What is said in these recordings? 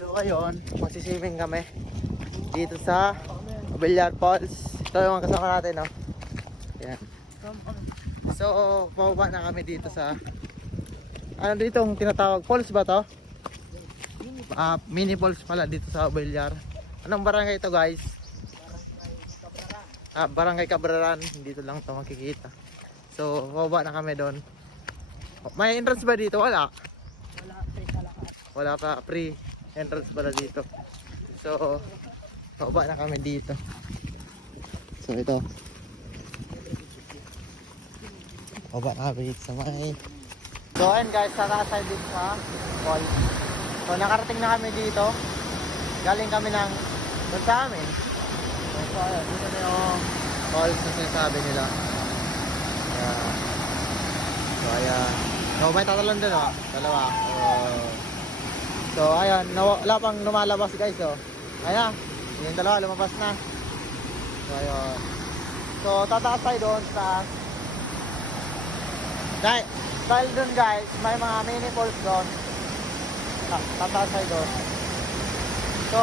So ayun, magsiswimming kami dito sa Villar Falls. Ito yung kasama natin, no? Yan. So, pababa na kami dito sa ano dito yung tinatawag falls ba to? Ah, mini falls pala dito sa Villar. Anong barangay ito, guys? Ah, barangay Cabraran. Dito lang to makikita. So, pababa na kami doon. May entrance ba dito? Wala. Wala, pre. Wala pa free entrance pala dito. So, pababa na kami dito. So, ito. Pababa na kami dito sa may... So, ayun guys, sa side dito sa mall. So, nakarating na kami dito. Galing kami ng doon sa amin. So, ayun, dito na yung falls na sinasabi nila. Ayan. So, ayan. So, may tatalon din, oh. Dalawa. Oh. So, ayan, wala pang lumalabas guys, oh. Ayan, yung dalawa lumabas na. So, ayun. So, tataas tayo doon sa dahil, dahil doon guys, may mga mini falls doon. Ta- Tataas tayo doon. So,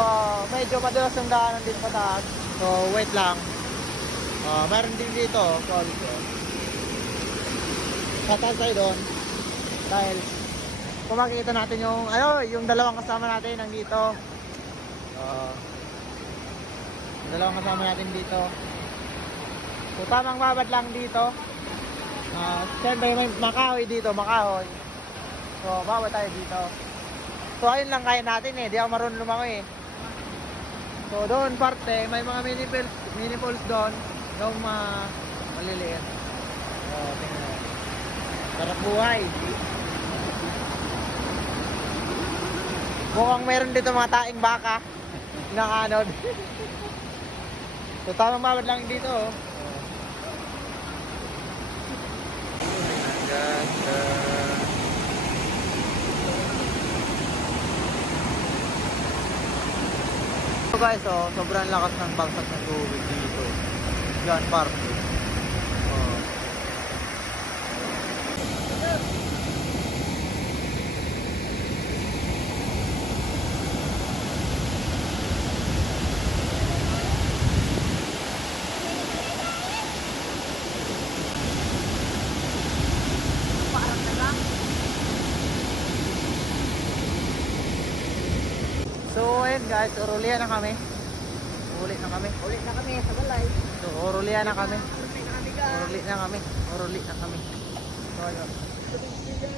medyo madulas yung daanan dito sa taas. So, wait lang. Ah, meron din dito, falls. Oh. Tataas tayo doon. Dahil, kung makikita natin yung, ayo, yung dalawang kasama natin nandito. Uh, dalawang kasama natin dito. So, tamang babad lang dito. Ah, siyempre may makahoy dito, makahoy. So, babad tayo dito. So, ayun lang kaya natin eh. Di ako marunong lumangoy eh. So, doon parte, may mga mini falls, mini falls doon. Yung mga maliliit. So, tingnan mo. Sarap buhay. Mukhang meron dito mga taing baka na anod. so tamang babad lang dito oh. So guys, oh, sobrang lakas ng bagsak ng tubig dito. Yan, parte. Oh. Parang na lang. So ayun guys, urulian na kami. Uli na kami. Ulit na kami sa balay. So urulian na kami. Ulit na kami. Uruli na kami. Uruli na kami. So ayun.